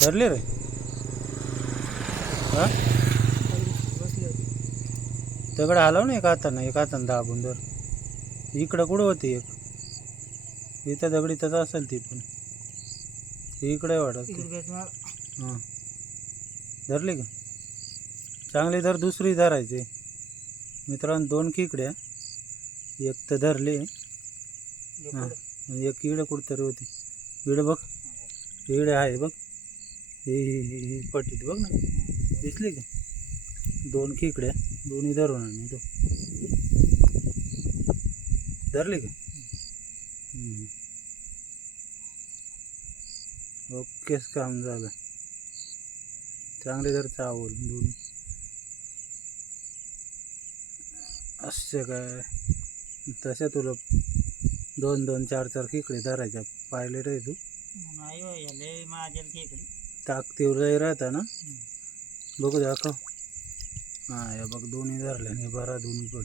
धरले रे हा दगड हलव ना एक हातानं दाबून धर. इकडं कुठं होती एक इथं दगडी तर असेल ती पण इकडे वाटत. हां धरली का चांगली धर. दुसरी धरायची मित्रांनो. 2 खेकड्या एक तर धरली. हां एक इकडे कुठतरी होती. इकडे बघ इकडे आहे बघ. ही पट्टीत बघ ना दिसली का. 2 खेकड्या दोन्ही धरून आणि तो धरली का. ओकेच काम झालं. चांगली धर चावल दोन्ही. असं काय तशा तुला 2-2 4-4 खेकडे धरायच्या पाहिले रे तू. ताकदीवर राहता ना. बघू दाखव. हां हे बघ दोन्ही धरल्याने बरा दोन्ही पण.